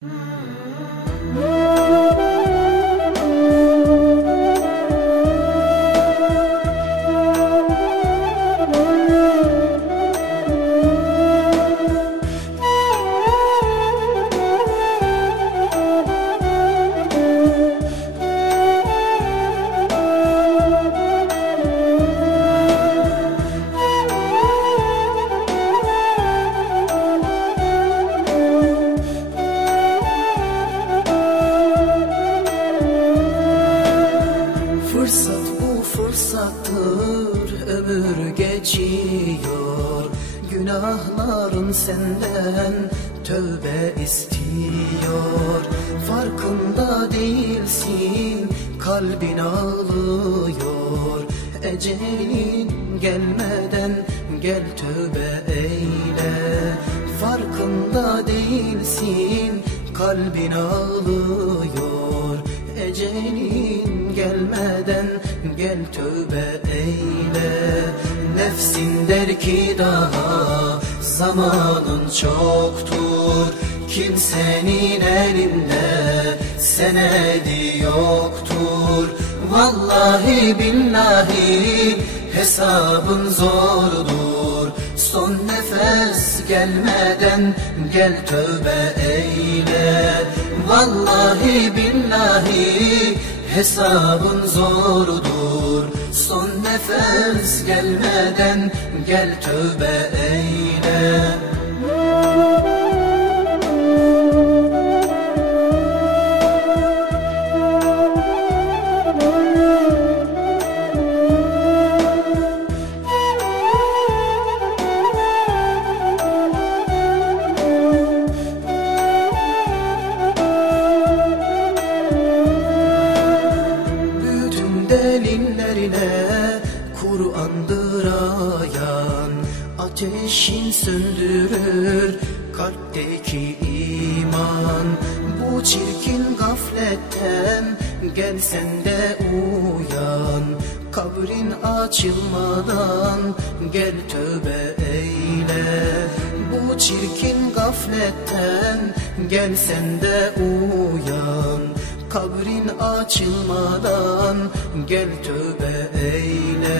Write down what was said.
Música Fırsat bu fırsattır ömür geçiyor. Günahların senden tövbe istiyor. Farkında değilsin kalbin ağlıyor. Ecelin gelmeden gel tövbe eyle. Farkında değilsin kalbin ağlıyor. Ecelin gelmeden gel tövbe eyle. Nefsin der ki daha zamanın çoktur. Kimsenin elinde senedi yoktur. Vallahi billahi hesabın zordur. Son nefes gelmeden gel tövbe eyle. Vallahi billahi hesabın zordur Son nefes gelmeden gel tövbe eyle Ateşin söndürür kalpteki iman. Bu çirkin gafletten gel sen de uyan. Kabrin açılmadan gel tövbe eyle. Bu çirkin gafletten gel sen de uyan. Kabrin açılmadan gel tövbe eyle